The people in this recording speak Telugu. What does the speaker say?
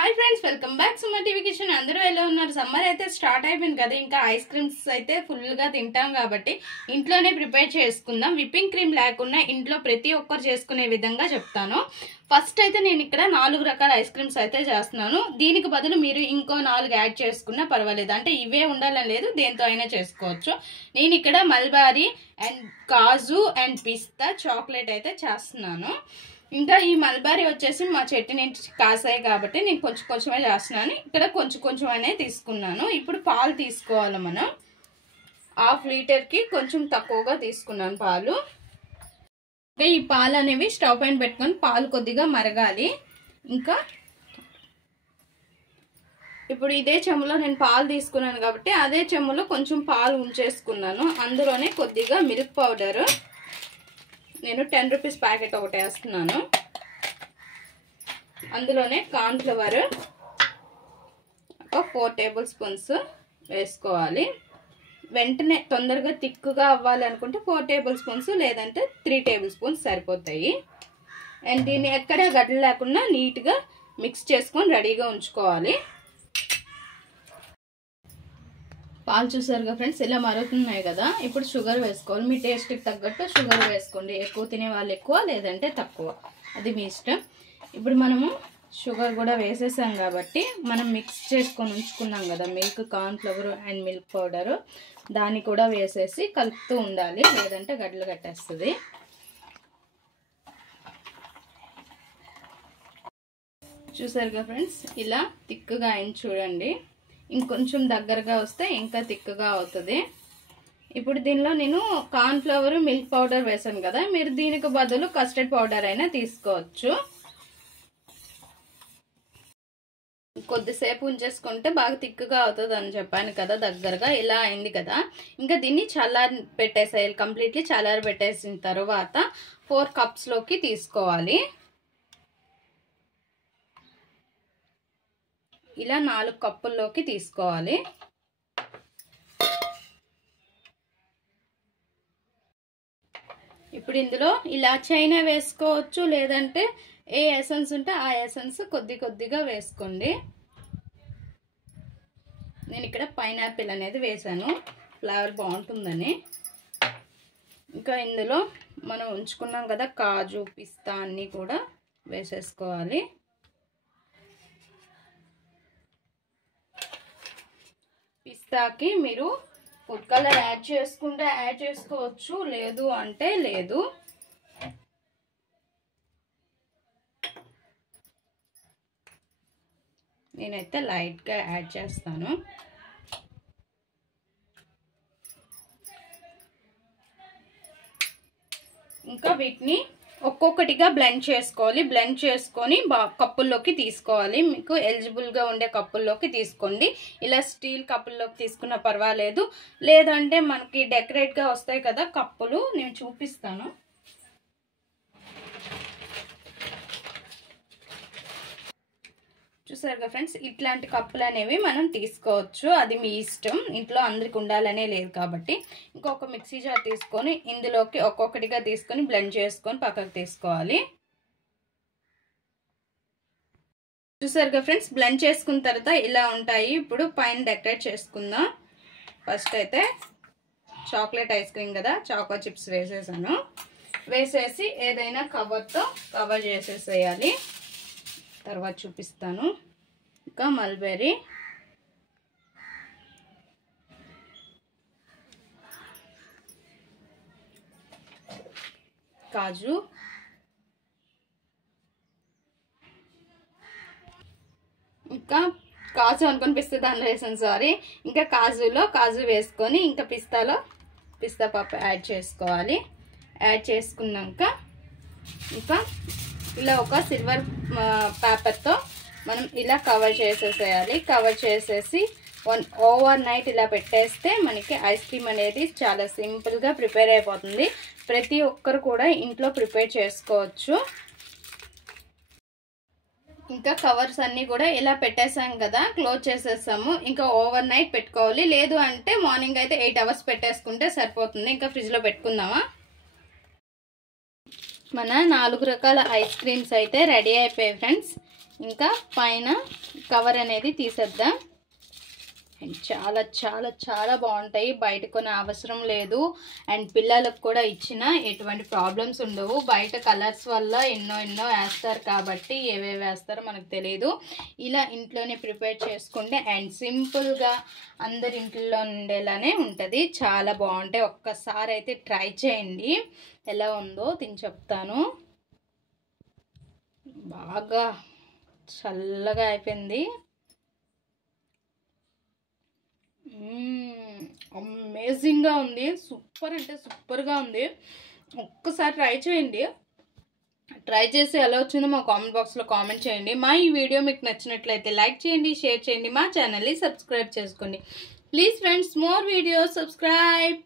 హాయ్ ఫ్రెండ్స్, వెల్కమ్ బ్యాక్ సుమా టీవీ కిచెన్. అందరూ ఎలా ఉన్నారు? సమ్మర్ అయితే స్టార్ట్ అయిపోయింది కదా, ఇంకా ఐస్ క్రీమ్స్ అయితే ఫుల్గా తింటాం కాబట్టి ఇంట్లోనే ప్రిపేర్ చేసుకుందాం. విప్పింగ్ క్రీమ్ లేకుండా ఇంట్లో ప్రతి ఒక్కరు చేసుకునే విధంగా చెప్తాను. ఫస్ట్ అయితే నేను ఇక్కడ 4 రకాల ఐస్ క్రీమ్స్ అయితే చేస్తున్నాను. దీనికి బదులు మీరు ఇంకో 4 యాడ్ చేసుకున్నా పర్వాలేదు, అంటే ఇవే ఉండాలని లేదు, దేంతో అయినా చేసుకోవచ్చు. నేను ఇక్కడ mulberry and kaju and pista chocolate అయితే చేస్తున్నాను. ఇంకా ఈ మల్బరీ వచ్చేసి మా చెట్టు నుంచి కాసాయి కాబట్టి నేను కొంచెం కొంచెమే చేస్తున్నాను. ఇక్కడ కొంచెం అనేది తీసుకున్నాను. ఇప్పుడు పాలు తీసుకోవాలి. మనం 1/2 లీటర్కి కొంచెం తక్కువగా తీసుకున్నాను పాలు. ఈ పాలు అనేవి స్టవ్ పైన పెట్టుకొని పాలు కొద్దిగా మరగాలి. ఇంకా ఇప్పుడు ఇదే చెమ్ములో నేను పాలు తీసుకున్నాను కాబట్టి అదే చెమ్ములో కొంచెం పాలు ఉంచేసుకున్నాను. అందులోనే కొద్దిగా మిల్క్ పౌడర్, నేను 10 రూపీస్ ప్యాకెట్ ఒకటి వేస్తున్నాను. అందులోనే కార్న్ ఫ్లవర్ ఒక 4 టేబుల్ స్పూన్స్ వేసుకోవాలి. వెంటనే తొందరగా తిక్కుగా అవ్వాలి అనుకుంటే 4 టేబుల్ స్పూన్స్, లేదంటే 3 టేబుల్ స్పూన్స్ సరిపోతాయి. అండ్ దీన్ని ఎక్కడ గడ్డలు లేకుండా నీట్గా మిక్స్ చేసుకొని రెడీగా ఉంచుకోవాలి. పాలు చూసారుగా ఫ్రెండ్స్, ఇలా మరుగుతున్నాయి కదా. ఇప్పుడు షుగర్ వేసుకోవాలి. మీ టేస్ట్కి తగ్గట్టు షుగర్ వేసుకోండి. ఎక్కువ తినే వాళ్ళు ఎక్కువ, లేదంటే తక్కువ, అది మీ ఇష్టం. ఇప్పుడు మనము షుగర్ కూడా వేసేసాం కాబట్టి మనం మిక్స్ చేసుకొని ఉంచుకున్నాం కదా milk, corn flour and milk powder, దాన్ని కూడా వేసేసి కలుపుతూ ఉండాలి, లేదంటే గడ్డలు కట్టేస్తుంది. చూసారుగా ఫ్రెండ్స్, ఇలా తిక్కుగా అయింది చూడండి. ఇంకొంచెం దగ్గరగా వస్తే ఇంకా తిక్కుగా అవుతుంది. ఇప్పుడు దీనిలో నేను కార్న్ ఫ్లవర్, మిల్క్ పౌడర్ వేసాను కదా, మీరు దీనికి బదులు కస్టర్డ్ పౌడర్ అయినా తీసుకోవచ్చు. కొద్దిసేపు ఉంచేసుకుంటే బాగా తిక్కుగా అవుతుంది అని చెప్పాను కదా, దగ్గరగా ఇలా అయింది కదా. ఇంకా దీన్ని చల్లారి పెట్టేసేయాలి. కంప్లీట్లీ చల్లారి పెట్టేసిన తర్వాత 4 కప్స్లోకి తీసుకోవాలి. ఇలా 4 కప్పుల్లోకి తీసుకోవాలి. ఇప్పుడు ఇందులో ఇలాచీ అయినా వేసుకోవచ్చు, లేదంటే ఏ ఎసెన్స్ ఉంటే ఆ ఎసెన్స్ కొద్దిగా వేసుకోండి. నేను ఇక్కడ పైనాపిల్ అనేది వేసాను, ఫ్లేవర్ బాగుంటుందని. ఇంకా ఇందులో మనం ఉంచుకున్నాం కదా కాజు, పిస్తా అన్నీ కూడా వేసేసుకోవాలి. పిస్తాకి మీరు ఫుడ్ కలర్ యాడ్ చేసుకుంటే యాడ్ చేసుకోవచ్చు, లేదు అంటే లేదు. నేనైతే లైట్గా యాడ్ చేస్తాను. ఇంకా వీటిని ఒక్కొక్కటిగా బ్లెండ్ చేసుకోవాలి. బ్లెండ్ చేసుకొని కప్పుల్లోకి తీసుకోవాలి. మీకు ఎలిజిబుల్గా ఉండే కప్పుల్లోకి తీసుకోండి. ఇలా స్టీల్ కప్పుల్లోకి తీసుకున్నా పర్వాలేదు, లేదంటే మనకి డెకరేట్గా వస్తాయి కదా కప్పులు, నేను చూపిస్తాను. చూసారుగా ఫ్రెండ్స్, ఇట్లాంటి కప్పులు అనేవి మనం తీసుకోవచ్చు, అది మీ ఇష్టం. ఇంట్లో అందరికి ఉండాలనే లేదు కాబట్టి. ఇంకొక మిక్సీ జార్ తీసుకొని ఇందులోకి ఒక్కొక్కటిగా తీసుకొని బ్లెండ్ చేసుకొని పక్కకు తీసుకోవాలి. చూసారుగా ఫ్రెండ్స్, బ్లెండ్ చేసుకున్న తర్వాత ఇలా ఉంటాయి. ఇప్పుడు పైన డెకరేట్ చేసుకుందాం. ఫస్ట్ అయితే చాక్లెట్ ఐస్ క్రీమ్ కదా, చాకో చిప్స్ వేసేసాను. వేసేసి ఏదైనా కవర్తో కవర్ చేసేసేయాలి. తర్వాత చూపిస్తాను. ఇంకా మల్బెరీ, కాజు, ఇంకా కాజు అనుకొని పిస్తా దానిలో వేసాను, సారీ. ఇంకా కాజు వేసుకొని ఇంకా పిస్తా పప్పు యాడ్ చేసుకోవాలి. యాడ్ చేసుకున్నాక ఇంకా ఇలా ఒక సిల్వర్ పేపర్తో మనం ఇలా కవర్ చేసేసేయాలి. కవర్ చేసేసి ఓవర్ నైట్ ఇలా పెట్టేస్తే మనకి ఐస్ క్రీమ్ అనేది చాలా సింపుల్గా ప్రిపేర్ అయిపోతుంది. ప్రతి ఒక్కరు కూడా ఇంట్లో ప్రిపేర్ చేసుకోవచ్చు. ఇంకా కవర్స్ అన్నీ కూడా ఇలా పెట్టేసాం కదా, క్లోజ్ చేసేసాము. ఇంకా ఓవర్ నైట్ పెట్టుకోవాలి, లేదు అంటే మార్నింగ్ అయితే 8 అవర్స్ పెట్టేసుకుంటే సరిపోతుంది. ఇంకా ఫ్రిడ్జ్లో పెట్టుకుందామా. మన 4 రకాల ఐస్ క్రీమ్స్ అయితే రెడీ అయిపోయాయి ఫ్రెండ్స్. ఇంకా పైన కవర్ అనేది తీసేద్దాం. అండ్ చాలా చాలా చాలా బాగుంటాయి, బయట కొనే అవసరం లేదు. అండ్ పిల్లలకు కూడా ఇచ్చిన ఎటువంటి ప్రాబ్లమ్స్ ఉండవు. బయట కలర్స్ వల్ల ఎన్నో వేస్తారు కాబట్టి ఏవేవి వేస్తారో మనకు తెలియదు. ఇలా ఇంట్లోనే ప్రిపేర్ చేసుకుంటే అండ్ సింపుల్గా అందరి ఇంట్లో ఉండేలానే ఉంటుంది. చాలా బాగుంటాయి. ఒక్కసారి అయితే ట్రై చేయండి, ఎలా ఉందో తిని చెప్తాను. బాగా చల్లగా అయిపోయింది. అమేజింగ్గా ఉంది, సూపర్ అంటే సూపర్గా ఉంది. ఒక్కసారి ట్రై చేయండి. ట్రై చేసి ఎలా వచ్చిందో మా కామెంట్ బాక్స్లో కామెంట్ చేయండి. మా ఈ వీడియో మీకు నచ్చినట్లయితే లైక్ చేయండి, షేర్ చేయండి, మా ఛానల్ని సబ్స్క్రైబ్ చేసుకోండి. Please friends, more videos, subscribe.